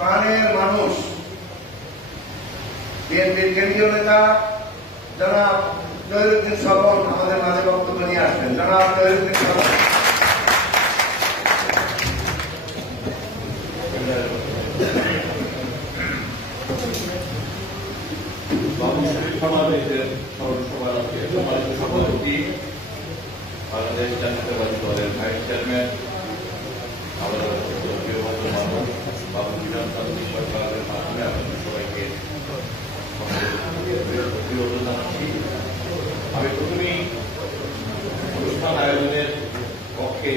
প্রাণের মানুষ বিএনপির কেন্দ্রীয় নেতা জনাব জহিরুদ্দিন স্বপন আমাদের মাঝে বক্তব্য নিয়ে আসবেন। জনাব জহিরুদ্দিন স্বপন। বাংলাদেশ জাতীয়তাবাদী দলের ভাইস চেয়ারম্যান আমাদের বাবু বিধানতান্ত্রিক সরকারের মাধ্যমে আপনাদের সবাইকে অভিনন্দন জানাচ্ছি। আমি প্রথমেই অনুষ্ঠান আয়োজনের পক্ষে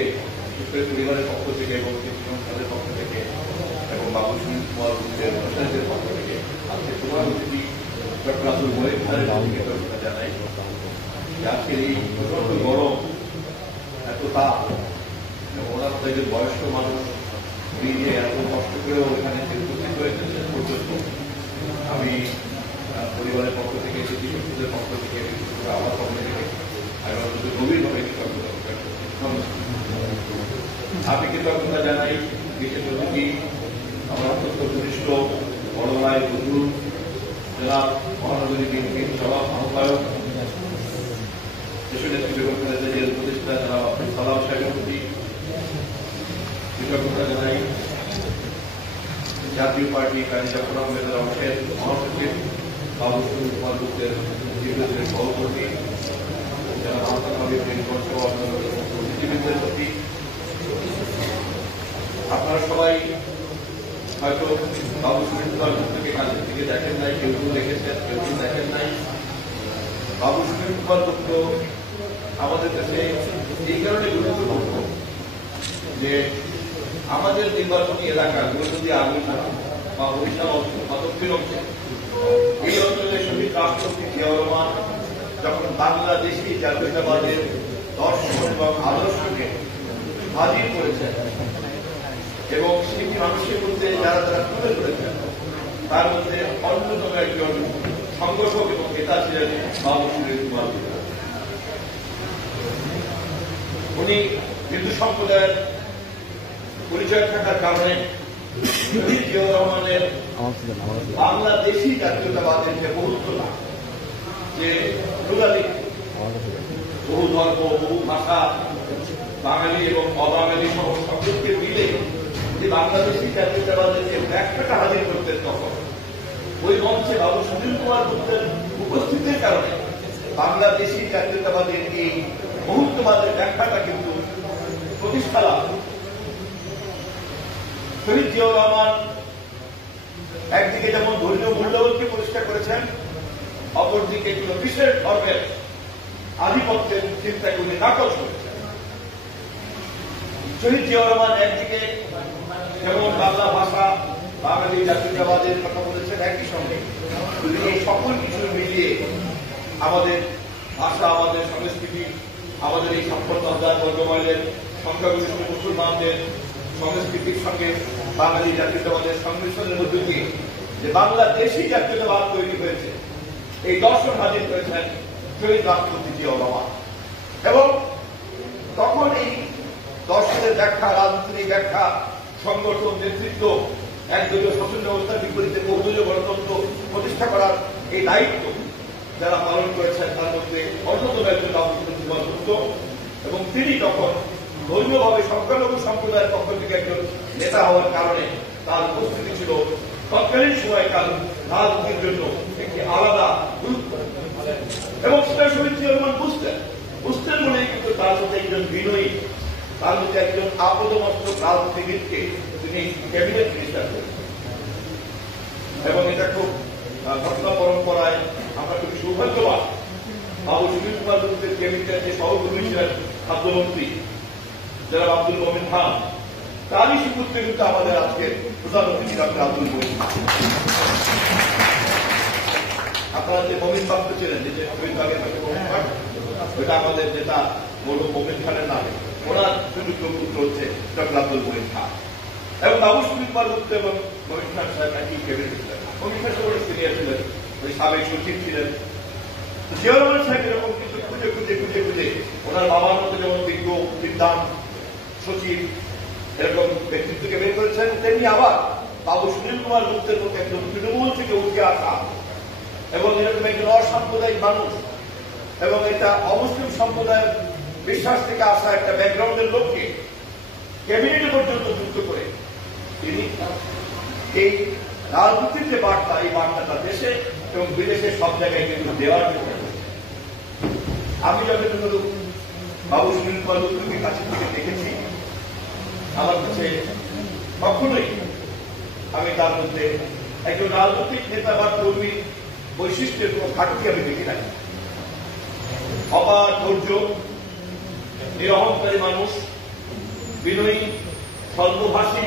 পরিবারের পক্ষ থেকে এবং সংস্থাদের পক্ষ থেকে এবং বাবু সুনীল কুমার অনুষ্ঠানের পক্ষ থেকে আজকে তোমার অতিথি ডক্টর আব্দুল মহিদ খানের কৃতজ্ঞতা জানাই। আজকের এই প্রচন্ড গরম, এত তাপ, ওনার মতো একজন বয়স্ক মানুষ নিজে এত কষ্ট করেও এখানে উপস্থিত হয়েছে পর্যন্ত আমি পরিবারের পক্ষ থেকে শিক্ষকদের পক্ষ থেকে আমার পক্ষ থেকে আমি অন্তত গভীরভাবে কৃতজ্ঞতা প্রকাশ করছি। আমি কৃতজ্ঞতা জানাই বিশেষ অতিথি আমার অত্যন্ত ঘনিষ্ঠ বড় ভাই বন্ধু জনাব মহানগরী বিএনপির সভা আহ্বায়ক দেশনেত্রী বেগম খালেদা জিয়ার উপদেষ্টা জনাব আব্দুল সালাম সাহেবের প্রতি কৃতজ্ঞতা জানাই। জাতীয় পার্টি কাজী জাফর আহমেদ রহমানের মহাসচিব বাবু সুনীল কুমার গুপ্তের সভাপতি জনাব আহসান হাবিব অতিথিবৃন্দের প্রতি আপনারা সবাই হয়তো বাবু সুনীল কুমার গুপ্তকে কাছের থেকে দেখেন নাই, কেউ কেউ দেখেছেন, কেউ কেউ দেখেন নাই। বাবু সুনীল কুমার গুপ্ত আমাদের কাছে এই কারণে গুরুত্বপূর্ণ যে আমাদের নির্বাচনী এলাকাগুলো যদি আগুন বা বরিশাল অঞ্চল বা দক্ষিণ অঞ্চল, এই অঞ্চলের শহীদ রাষ্ট্রপতি জিয়াউর রহমান যখন বাংলাদেশি জাতীয়তাবাদের দর্শন এবং আদর্শকে হাজির করেছেন এবং সেই মানুষের মধ্যে যারা যারা তুলে ধরেছেন তার মধ্যে অন্যতম একজন সংগঠক এবং নেতা ছিলেন বাবু সুনীল কুমার গুপ্ত। উনি হিন্দু সম্প্রদায়ের পরিচয় থাকার কারণে জিয়াউর রহমানের বাংলাদেশি জাতীয়তাবাদের যে বহুত্বতা, যে প্লুরালিটি, বহু ধর্ম, বহু ভাষা, বাঙালি এবং অবাঙালি সহ সকলকে মিলে যে বাংলাদেশি জাতীয়তাবাদের যে ব্যাখ্যাটা হাজির করতেন, তখন ওই মঞ্চে বাবু সুনীল কুমার গুপ্তের উপস্থিতির কারণে বাংলাদেশি জাতীয়তাবাদের এই বহুত্ববাদের ব্যাখ্যাটা কিন্তু প্রতিষ্ঠা লাভ। শহীদ জিয়াউর রহমান একদিকে যেমন ধর্মীয় মূল্যবোধকে পরিষ্কার করেছেন, অপরদিকে কোন বিশেষ ধর্মের আধিপত্যের চিন্তাকে উনি নাকচ করেছেন। শহীদ জিয়াউর রহমান একদিকে যেমন বাংলা ভাষা, বাঙালি জাতীয়তাবাদের কথা বলেছেন, একই সঙ্গে এই সকল কিছু মিলিয়ে আমাদের ভাষা, আমাদের সংস্কৃতি, আমাদের এই ৭০,০০০ বর্গমাইলের সংখ্যাগরিষ্ঠ মুসলমানদের সংস্কৃতির সঙ্গে বাঙালি জাতীয়তাবাদের সংমিশ্রণের মধ্যে দিয়ে যে বাংলাদেশি জাতীয়তাবাদ তৈরি হয়েছে, এই দর্শন হাজির করেছেন শহীদ রাষ্ট্রপতি জিয়াউর রহমান। এবং তখন এই দর্শনের ব্যাখ্যা, রাজনীতির ব্যাখ্যা, সংগঠন, নেতৃত্ব, একদলীয় শাসন ব্যবস্থার বিপরীতে বহুদলীয় গণতন্ত্র প্রতিষ্ঠা করার এই দায়িত্ব যারা পালন করেছেন তার মধ্যে অন্যতম একজন বাবু সুনীল কুমার গুপ্ত। এবং তিনি তখন ধর্মীয়ভাবে সংখ্যালঘু সম্প্রদায়ের পক্ষ থেকে একজন নেতা হওয়ার কারণে তার উপস্থিতি ছিল তৎকালীন সময়কাল রাজনীতির জন্য একটি আলাদা গুরুত্ব। এবং সেটা শহীদ জিয়াউর রহমান বুঝতেন বলেই কিন্তু তার মধ্যে একজন বিনয়ী, তার মধ্যে একজন আপদমস্তক রাজনীতিবিদকে তিনি ক্যাবিনেট মিনিস্টার করেছেন। এবং এটা খুব ঘটনা পরম্পরায় আমরা খুবই সৌভাগ্যবান, বাবু সুনীল কুমার গুপ্তের ক্যাবিনেটের যে সহকর্মী ছিলেন খাদ্যমন্ত্রী জনাব আব্দুল মমিন খান, তারই সুপুত্রে কিন্তু আমাদের আজকের প্রধান অতিথি ডক্টর আব্দুল মমিন খান। আপনারা যে মমিন বাক্য ছিলেন, যে শহীদবাগের মমিন খান, ওইটা আমাদের নেতা মরহুম মমিন খানের নামে, ওনার সুযোগ্য পুত্র হচ্ছে ডক্টর আব্দুল মমিন খান। এবং বাবু সুনীল কুমার গুপ্ত এবং মমিন খান সাহেব একই ক্যাবিনেট ছিলেন। মমিন খান সাহেব সিনিয়র ছিলেন, ওই সাবেক সচিব ছিলেন। জিয়াউর রহমান সাহেব এরকম কিছু খুঁজে খুঁজে খুঁজে খুঁজে ওনার বাবার মতো যেমন বিজ্ঞ, বিদ্বান, সচিব এরকম ব্যক্তিত্বকে বের করেছেন, তেমনি আবার বাবু সুনীল কুমার গুপ্তের মতো একজন তৃণমূল থেকে উঠে আসা এবং এরকম একজন অসাম্প্রদায়িক মানুষ এবং এটা অমুসলিম সম্প্রদায়ের বিশ্বাস থেকে আসা একটা ব্যাকগ্রাউন্ডের লোককে ক্যাবিনেটে পর্যন্ত যুক্ত করে তিনি এই রাজনীতির যে বার্তা, এই বার্তাটা দেশে এবং বিদেশে সব জায়গায় কিন্তু দেওয়ার জন্য আমি যতটুকু বাবু সুনীল কুমার গুপ্তকে কাছে থেকে দেখেছি, আমার কাছে কখনোই আমি তার মধ্যে একজন রাজনৈতিক নেতা বা কর্মীর বৈশিষ্ট্যের কোন ঘাটতি আমি দেখি নাই। অবাধ ধৈর্য, নিরহংকারী মানুষ, বিনয়ী, স্বল্পভাষী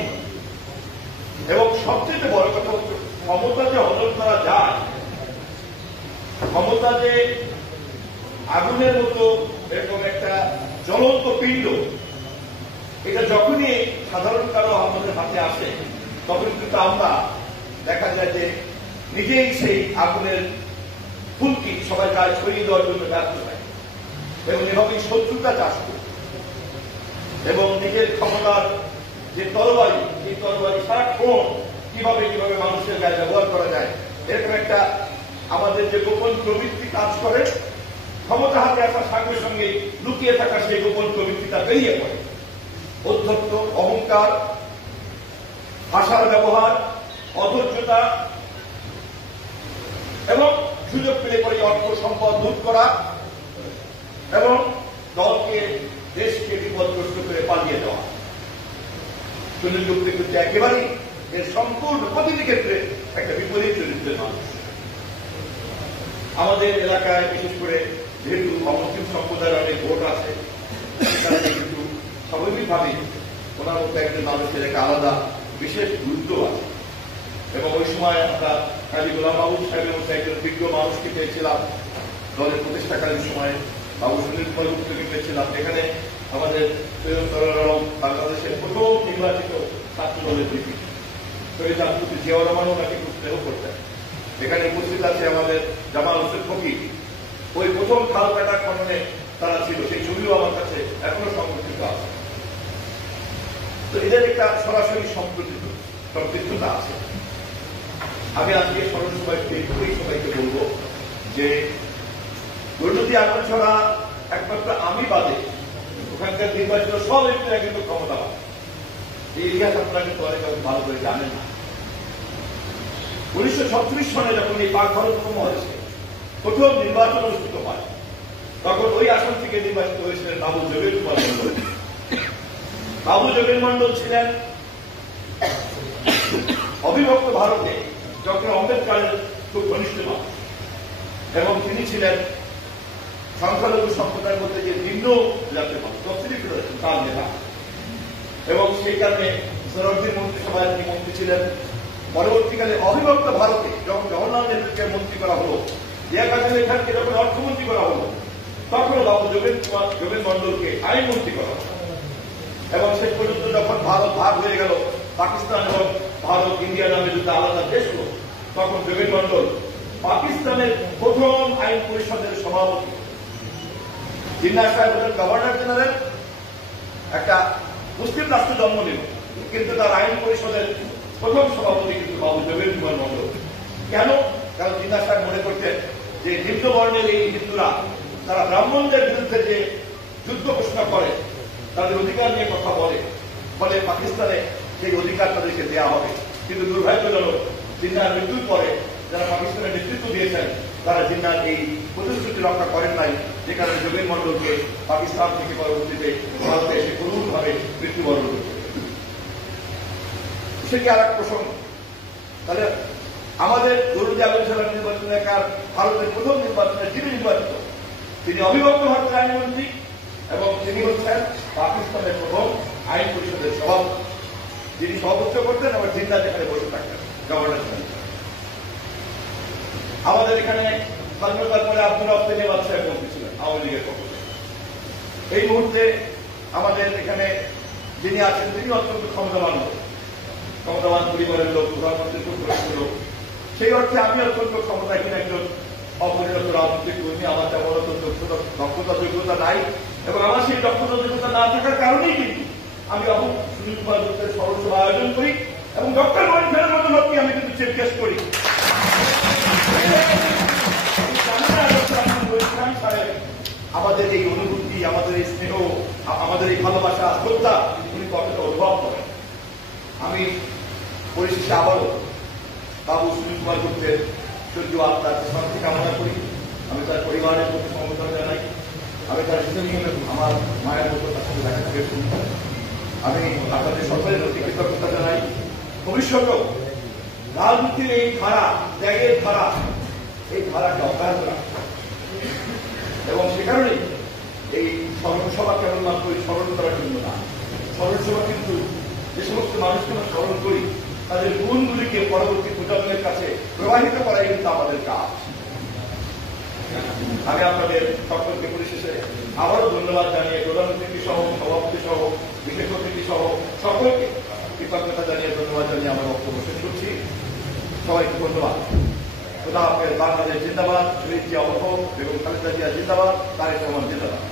এবং সবচেয়ে বড় কথা হচ্ছে ক্ষমতা যে হজম করা যায়, ক্ষমতা যে আগুনের মতো এরকম একটা জ্বলন্ত পিণ্ড, এটা যখনই সাধারণ কারো আমাদের হাতে আসে তখন কিন্তু আমরা দেখা যায় যে নিজেই সেই আগুনের ফুলকি সবাই গায়ে ছড়িয়ে দেওয়ার জন্য ব্যর্থ হয় এবং এভাবেই শত্রুতা চাষ করে এবং নিজের ক্ষমতার যে তরবারি, এই তরবারি সারাক্ষণ কিভাবে কিভাবে মানুষের গায়ে ব্যবহার করা যায়, এরকম একটা আমাদের যে গোপন প্রবৃত্তি কাজ করে, ক্ষমতা হাতে আসার সঙ্গে সঙ্গে লুকিয়ে থাকা সেই গোপন প্রবৃত্তিটা বেরিয়ে পড়ে। অধ্যত্ত, অহংকার, ভাষার ব্যবহার, অধৈর্যতা এবং সুযোগ পেলে পরে অর্থ সম্পদ লুট করা এবং দলকে, দেশকে বিপদগ্রস্ত করে পালিয়ে দেওয়া। সুনীল গুপ্ত কিন্তু একেবারেই এর সম্পূর্ণ প্রতিটি ক্ষেত্রে একটা বিপরীত চরিত্রের মানুষ। আমাদের এলাকায় বিশেষ করে যেহেতু অমুসলিম সম্প্রদায়ের অনেক ভোট আছে, সেখানে কিন্তু স্বাভাবিকভাবেই ওনার মধ্যে একজন মানুষের একটা আলাদা বিশেষ গুরুত্ব আছে এবং ওই সময় আমরা কাজী গোলাম মাহবুব সাহেবের মধ্যে একজন বিজ্ঞ মানুষকে পেয়েছিলাম দলের প্রতিষ্ঠাকালীন সময়ে, বাবু সুনীল কুমার গুপ্তকে পেয়েছিলাম। এখানে আমাদের বাংলাদেশের প্রথম নির্বাচিত ছাত্র দলের ভিপি শহীদ রাষ্ট্রপতি জিয়াউর রহমান ওনাকে খুব স্নেহ করতেন। এখানে উপস্থিত আছে আমাদের জামাল হোসেন ফকির, ওই প্রথম খাল কাটা খননে তারা ছিল, সেই ছবিও আমার কাছে এখনো সংরক্ষিত আছে। তো এদের একটা সরাসরি সম্পৃক্ততা আছে। আমি আজকে স্মরণ সবাইকে বলবো যে গৌরনদী আন্দোলন ছাড়া একমাত্র আমি বাদে ওখানকার নির্বাচিত সব ব্যক্তিরা কিন্তু ক্ষমতাবান। এই ইতিহাস আপনারা কিন্তু অনেক ভালো করে জানেন না। 1936 সনে যখন এই পাক ভারত হয়েছে, প্রথম নির্বাচন অনুষ্ঠিত হয়, তখন ওই আসন থেকে নির্বাচিত হয়েছিলেন বাবু যোগেন কুমার মন্ডল। বাবু যোগেন মন্ডল ছিলেন অবিভক্ত ভারতে ডক্টর আম্বেদকরের খুব ঘনিষ্ঠ মানুষ এবং তিনি ছিলেন সংখ্যালঘু সম্প্রদায়ের মধ্যে যে নিম্ন জাতীয় মানুষ, তার নেতা এবং সেই কারণে সরকারি মন্ত্রিসভায় তিনি মন্ত্রী ছিলেন। পরবর্তীকালে অবিভক্ত ভারতে যখন জওহরলাল নেহরুকে মন্ত্রী করা হলো, জিয়া কাদের খানকে যখন অর্থমন্ত্রী করা হলো, তখন বাবু যোগেন মন্ডলকে আইনমন্ত্রী করা হলো এবং শেষ পর্যন্ত যখন ভারত ভাগ হয়ে গেল, পাকিস্তান এবং ভারত ইন্ডিয়া নামে দুটো আলাদা দেশ হল, তখন যোগেন মন্ডল পাকিস্তানের প্রথম আইন পরিষদের সভাপতি। জিন্নাহ সাহেব হলেন গভর্নর জেনারেল, একটা মুসলিম রাষ্ট্র জন্ম নিল, কিন্তু তার আইন পরিষদের প্রথম সভাপতি কিন্তু বাবু যোগেন কুমার মন্ডল। কেন? কারণ জিন্নাহ সাহেব মনে করতেন যে নিম্ন বর্ণের এই হিন্দুরা তারা ব্রাহ্মণদের বিরুদ্ধে যে যুদ্ধ ঘোষণা করে, তাদের অধিকার নিয়ে কথা বলে, ফলে পাকিস্তানে সেই অধিকার তাদেরকে দেওয়া হবে। কিন্তু দুর্ভাগ্যজনক, জিন্নাহর মৃত্যুর পরে যারা পাকিস্তানের নেতৃত্ব দিয়েছেন তারা জিন্নাহর এই প্রতিশ্রুতি রক্ষা করেন নাই, যে কারণে যোগেন মন্ডলকে পাকিস্তান থেকে পরবর্তীতে ভারতে এসে করুণভাবে মৃত্যুবরণ করতে। সেটি আর এক প্রসঙ্গ। তাহলে আমাদের গৌরনদী আন্দোলন নির্বাচন এলাকার ভারতের প্রথম নির্বাচনে যিনি নির্বাচিত, তিনি অবিভক্ত ভারতের আইনমন্ত্রী এবং তিনি হচ্ছেন পাকিস্তানের প্রথম আইন পরিষদের সভাপতি, যিনি সভাপতিত্ব করতেন এবং জিন্নাহ যেখানে বসে থাকতেন গভর্নর জেনারেল। আমাদের এখানে স্বাধীনতার পরে আব্দুর রব তেলিয়াবাদ সাহেব মন্ত্রী ছিলেন আওয়ামী লীগের পক্ষ থেকে। এই মুহূর্তে আমাদের এখানে যিনি আছেন তিনি অত্যন্ত ক্ষমতাবান পরিবারের লোক, প্রধানমন্ত্রীর পুত্র লোক। সেই অর্থে আমি অত্যন্ত ক্ষমতাহীন একজন অপরিণত রাজনৈতিক কর্মী। আমার তেমন অত্যন্ত দক্ষতা যোগ্যতা নাই এবং আমার সেই দক্ষতা যোগ্যতা না থাকার কারণেই কিন্তু আমি সুনীল কুমার গুপ্তের স্মরণ সভা আয়োজন করি এবং ডক্টর মনির খানের মতো লোককে আমি কিন্তু চিফ গেস্ট করি। আমাদের এই অনুভূতি, আমাদের এই স্নেহ, আমাদের এই ভালোবাসা, শ্রদ্ধা উনি কতটা অনুভব করেন। আমি পরিশেষে আবারও বাবু সুনীল কুমার গুপ্তের স্বর্গীয় আত্মার শান্তি কামনা করি। আমি তার পরিবারের প্রতি সমবেদনা জানাই। আমি তার আমার মায়ের মতো তার সাথে দেখা থেকে শুনি। আমি আপনাদের সকলের প্রতি কৃতজ্ঞতা জানাই। ভবিষ্যতেও রাজনীতির এই ধারা, ত্যাগের ধারা, এই ধারাকে অব্যাহত রাখবে এবং সে কারণেই এই স্মরণসভা কেবলমাত্র স্মরণ করার জন্য না, স্মরণসভা কিন্তু যে সমস্ত মানুষকে আমরা স্মরণ করি তাদের গুণগুলিকে পরবর্তী প্রজন্মের কাছে প্রবাহিত করাই কিন্তু আমাদের কাজ। আমি আপনাদের সকলকে পরিশেষে আবারও ধন্যবাদ জানিয়ে প্রধান অতিথি সহ, সভাপতি সহ, বিশেষ অতিথি সহ সকলকে কৃতজ্ঞতা জানিয়ে ধন্যবাদ জানিয়ে আমার বক্তব্য শেষ করছি। সবাইকে ধন্যবাদ। খোদা হাফেজ। বাংলাদেশ জিন্দাবাদ। শহীদ জিয়া অমর হোক। বেগম খালেদা জিয়া জিন্দাবাদ। তারেক রহমান জিন্দাবাদ।